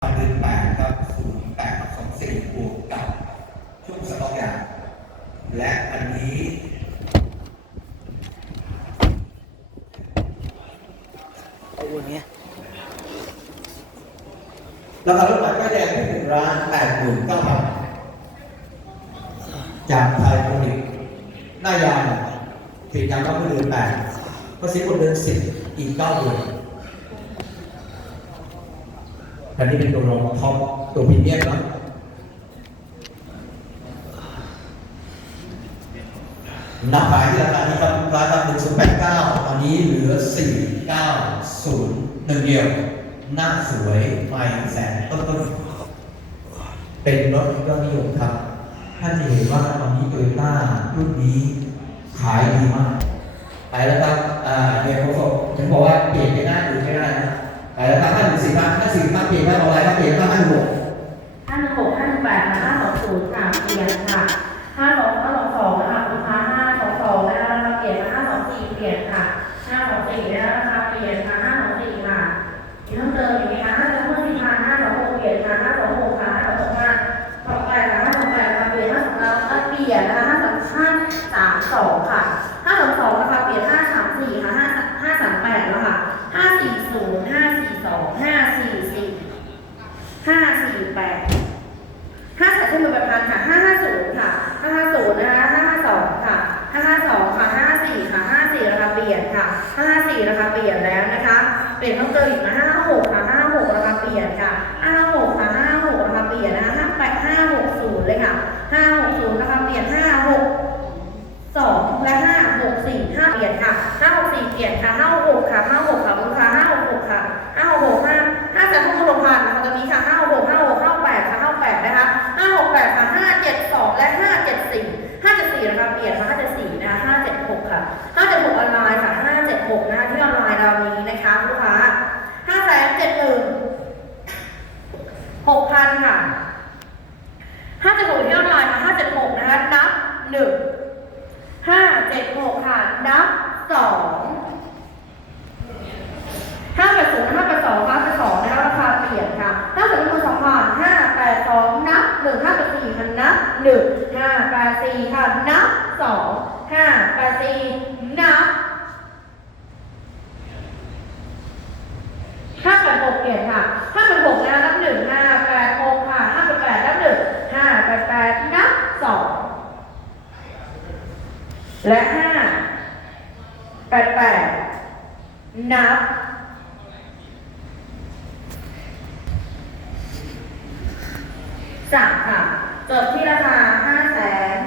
เดือนแปดครับศูนย์แปดสองสี่บวกกับช่วงสตอกยาง และอันนี้เอาวนเนี้ยราคารถใหม่ป้ายแดงที่หนึ่งล้านแปดหมื่นเก้าพันจากไทยประดิษฐ์หน้ายางผลิตยางก็เดือนแปดภาษีคนเดือนสิบอีกเก้าเดือน อันนี้เป็นตัวรองท็อปตัวพรีเมียมนะนับขายที่ราคานี้ครับราคาหนึ่งศูนย์แปดเก้าตอนนี้เหลือสี่เก้าศูนย์หนึ่งเดียว หน้าสวยไม่แสนต้นต้นเป็นรถที่ยอดนิยมครับ ท่านจะเห็นว่าตอนนี้โตโยต้ารุ่นนี้ขายดีมากไปแล้วครับอ่าเนี่ยผมบอกผมบอกว่าเปลี่ยนไม่ได้หรือไม่ได้นะไปแล้วครับห้าน ห้าห้าสี่ห้าเปลี่ยนได้เออะไรครับเปลี่ยนได้ห้าหนึ่งหกห้าหนึ่งหกห้าหนึ่งแปดห้าสองศูนย์ค่ะเปลี่ยนค่ะห้าสองห้าสองสองนะคะลูกค้าห้าสองสองนะคะราเปลี่ยนห้าสองสี่เปลี่ยนค่ะห้าสองสี่นะคะราคาเปลี่ยนค่ะห้าสองสี่ค่ะมีเพิ่มเติมอีกไหมคะห้าสองสี่ค่ะห้าสองหกเปลี่ยนค่ะห้าสองหกค่ะห้าสองห้าสองแปดค่ะห้าสองแปดราคาเปลี่ยนห้าสองเราเปลี่ยนนะคะห้าสองห้าสามสองค่ะห้าสองสองราคาเปลี่ยนห้าสามสี่ค่ะห้าห้าสามแปดแล้วค่ะห้าสี่ศูนย์ห้าสี่สองห้าสี่สี่ห้าสี่ แปดห้าสายเครื่องมือประพันธ์ค่ะห้าห้าศูนย์ค่ะห้าห้าศูนย์นะคะห้าห้าสองค่ะห้าห้าสองค่ะห้าสี่ค่ะห้าสี่ราคาเปลี่ยนค่ะห้าสี่ราคาเปลี่ยนแล้วนะคะ เปลี่ยนต้องเจออีกนะห้าหกค่ะห้าหกราคาเปลี่ยนค่ะห้าหกค่ะห้าหกราคาเปลี่ยนนะคะห้าแปดห้าหกศูนย์เลยค่ะห้าหกศูนย์ราคาเปลี่ยนห้าหกสองและห้าหกสี่ห้าเปลี่ยนค่ะห้าหกสี่เปลี่ยนค่ะห้าหกค่ะห้าหกค่ะ 5ค่ะ576ที่ออนไลน์ค่ะ576 นะคะ นับ 1 576 ค่ะ นับ 2 580 582 582นะคะราคาเปลี่ยนค่ะ580 2ผ่าน582 นับ 1 584ค่ะนับ 1 584 ค่ะ นับ 2 584 นับ586เปลี่ยนค่ะ และห้าแปดแปดนับสามค่ะจบที่ราคาห้าแสน